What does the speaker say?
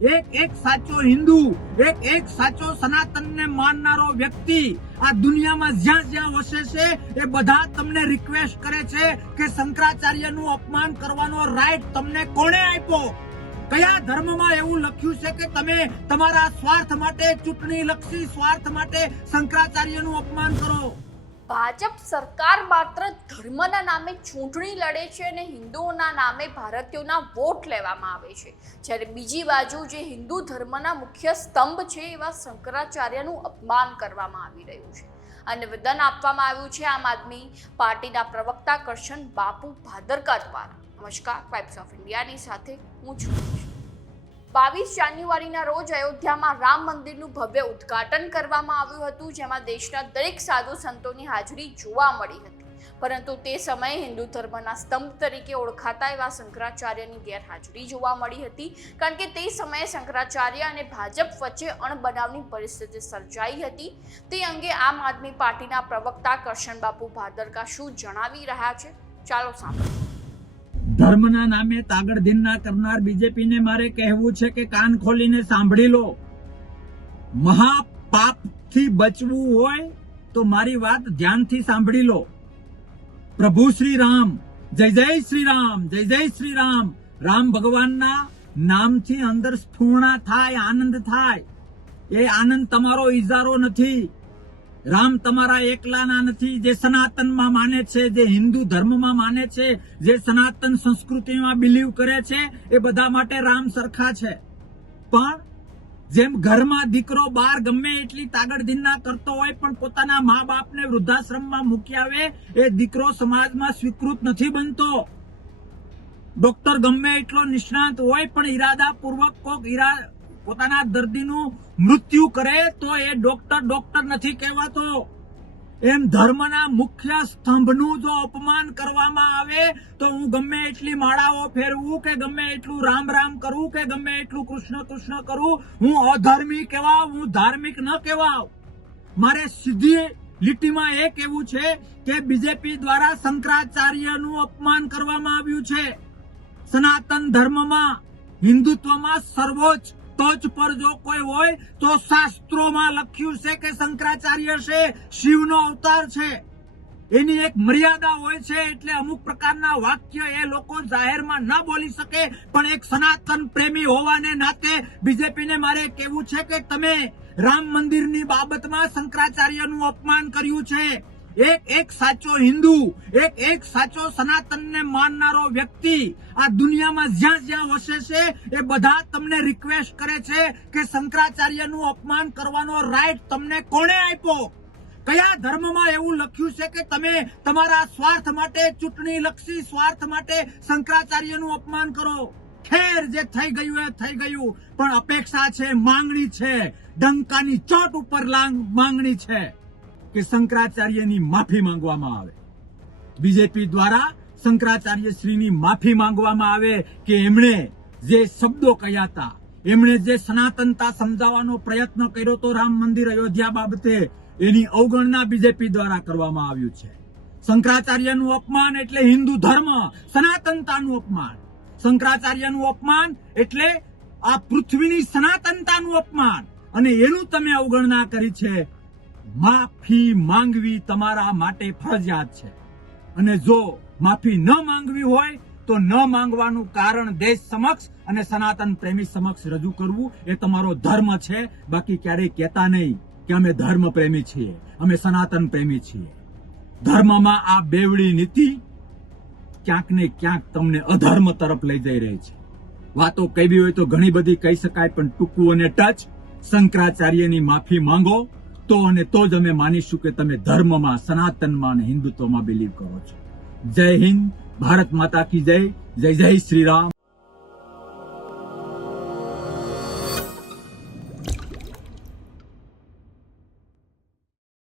એક એક સાચો હિન્દુ, એક એક સાચો સનાતનને માનનારો વ્યક્તિ આ દુનિયામાં જ્યાં જ્યાં વસે છે એ બધા તમને રિક્વેસ્ટ કરે છે કે શંકરાચાર્યનું અપમાન કરવાનો રાઈટ તમને કોણે આપ્યો? કયા ધર્મમાં એવું લખ્યું છે કે તમે તમારા સ્વાર્થ માટે, ચૂંટણી લક્ષી સ્વાર્થ માટે શંકરાચાર્યનું અપમાન કરો? ભાજપ સરકાર માત્ર ધર્મના નામે ચૂંટણી લડે છે અને હિન્દુઓના નામે ભારતીયોના વોટ લેવામાં આવે છે, જ્યારે બીજી બાજુ જે હિન્દુ ધર્મના મુખ્ય સ્તંભ છે એવા શંકરાચાર્યનું અપમાન કરવામાં આવી રહ્યું છે. અને નિવેદન આપવામાં આવ્યું છે આમ આદમી પાર્ટીના પ્રવક્તા કરશન બાપુ ભાદરકા દ્વારા. નમસ્કાર, વાઇબ્સ ઓફ ઇન્ડિયાની સાથે હું છું. 22 જાન્યુઆરીના રોજ અયોધ્યામાં રામ મંદિરનું ભવ્ય ઉદ્ઘાટન કરવામાં આવ્યું હતું, જેમાં દેશના દરેક સાધુ સંતોની હાજરી જોવા મળી હતી. પરંતુ તે સમયે હિન્દુ ધર્મના સ્તંભ તરીકે ઓળખાતા એવા શંકરાચાર્યની ગેરહાજરી જોવા મળી હતી, કારણ કે તે સમયે શંકરાચાર્ય અને ભાજપ વચ્ચે અણબનાવની પરિસ્થિતિ સર્જાઈ હતી. તે અંગે આમ આદમી પાર્ટીના પ્રવક્તા કરશન બાપુ ભાદરકા શું જણાવી રહ્યા છે, ચાલો સાંભળીએ. ધર્મના નામે તાગડધીનના કરનાર બીજેપીને મારે કહેવું છે કે કાન ખોલીને સાંભળી લો. મહાપાપથી બચવું હોય તો મારી વાત ધ્યાનથી સાંભળી લો. પ્રભુ શ્રી રામ, જય જય શ્રી રામ, જય જય શ્રી રામ. રામ ભગવાનના નામથી અંદર સ્ફૂર્ણા થાય, આનંદ થાય. એ આનંદ તમારો ઈજારો નથી. રામ તમારા એકલાના નથી. જે સનાતનમાં માને છે, જે હિન્દુ ધર્મમાં માને છે, જે સનાતન સંસ્કૃતિમાં બિલીવ કરે છે, એ બધા માટે રામ સરખા છે. પણ જેમ ઘરમાં દીકરો બહાર ગમે એટલી તાગડધીનના કરતો હોય પણ પોતાના મા બાપને વૃદ્ધાશ્રમમાં મૂકી આવે, એ દીકરો સમાજમાં સ્વીકૃત નથી બનતો. ડોક્ટર ગમે એટલો નિષ્ણાંત હોય પણ ઈરાદાપૂર્વક કોક પોતાના દર્દીનું મૃત્યુ કરે તો એ ડોક્ટર નથી કહેવાતો. એમ ધર્મના મુખ્ય સ્તંભનું જો અપમાન કરવામાં આવે તો હું ગમે એટલી માળાઓ ફેરવું કે ગમે એટલું રામ રામ કરું કે ગમે એટલું કૃષ્ણ કૃષ્ણ કરું, હું અધર્મી કહેવાવ, હું ધાર્મિક ન કહેવાવ. મારે સીધી લીટીમાં એ કહેવું છે કે બીજેપી દ્વારા શંકરાચાર્યનું અપમાન કરવામાં આવ્યું છે. સનાતન ધર્મમાં, હિન્દુત્વમાં સર્વોચ્ચ ટોચ પર જો કોઈ હોય તો શાસ્ત્રોમાં લખ્યું છે કે શંકરાચાર્ય છે શિવનો અવતાર છે. એની એક મર્યાદા હોય છે, એટલે અમુક પ્રકારના વાક્ય એ લોકો જાહેરમાં ન બોલી શકે. પણ એક સનાતન પ્રેમી હોવાને નાતે બીજેપીને મારે કહેવું છે કે તમે રામ મંદિરની બાબતમાં શંકરાચાર્યનું અપમાન કર્યું છે. એક એક સાચો હિન્દુ, એક એક સાચો સનાતનને માનનારો વ્યક્તિ આ દુનિયામાં જ્યાં જ્યાં વસે છે એ બધા તમને રિક્વેસ્ટ કરે છે કે શંકરાચાર્યનું અપમાન કરવાનો રાઈટ તમને કોણે આપ્યો? કયા ધર્મમાં એવું લખ્યું છે કે તમે તમારા સ્વાર્થ માટે, ચૂંટણી લક્ષી સ્વાર્થ માટે શંકરાચાર્યનું અપમાન કરો? ખેર, જે થઈ ગયું એ થઈ ગયું, પણ અપેક્ષા છે, માંગણી છે, ડંકાની ચોટ ઉપર માંગણી છે કે શંકરાચાર્યની માફી માંગવામાં આવે. બીજેપી દ્વારા શંકરાચાર્ય શ્રીની માફી માંગવામાં આવે કે એમણે જે શબ્દો કહ્યા હતા, એમણે જે સનાતનતા સમજાવવાનો પ્રયત્ન કર્યો તો રામ મંદિર અયોધ્યા બાબતે, એની અવગણના બીજેપી દ્વારા કરવામાં આવ્યું છે. શંકરાચાર્યનું અપમાન એટલે હિન્દુ ધર્મ, સનાતનતાનું અપમાન. શંકરાચાર્યનું અપમાન એટલે આ પૃથ્વીની સનાતનતાનું અપમાન, અને એનું તમે અવગણના કરી છે. માફી માંગવી તમારા માટે ફરજિયાત છે. અને જો માફી ન માંગવી હોય તો ન માંગવાનું કારણ દેશ સમક્ષ અને સનાતન પ્રેમી સમક્ષ રજૂ કરવું એ તમારો ધર્મ છે. બાકી ક્યારેય કહેતા નહીં કે અમે ધર્મ પ્રેમી છીએ, અમે સનાતન પ્રેમી છીએ. ધર્મમાં આ બેવડી નીતિ ક્યાંક ને ક્યાંક તમને અધર્મ તરફ લઈ જઈ રહી છે. વાતો કહેવી હોય તો ઘણી બધી કહી શકાય, પણ ટૂંકું અને ટચ. શંકરાચાર્યની માફી માંગો તો અને તો જ અમે માનીશું કે તમે ધર્મમાં, સનાતનમાં અને હિન્દુત્વમાં બિલીવ કરો છો. જય હિન્દ, ભારત માતા કી જય, જય જય શ્રી રામ.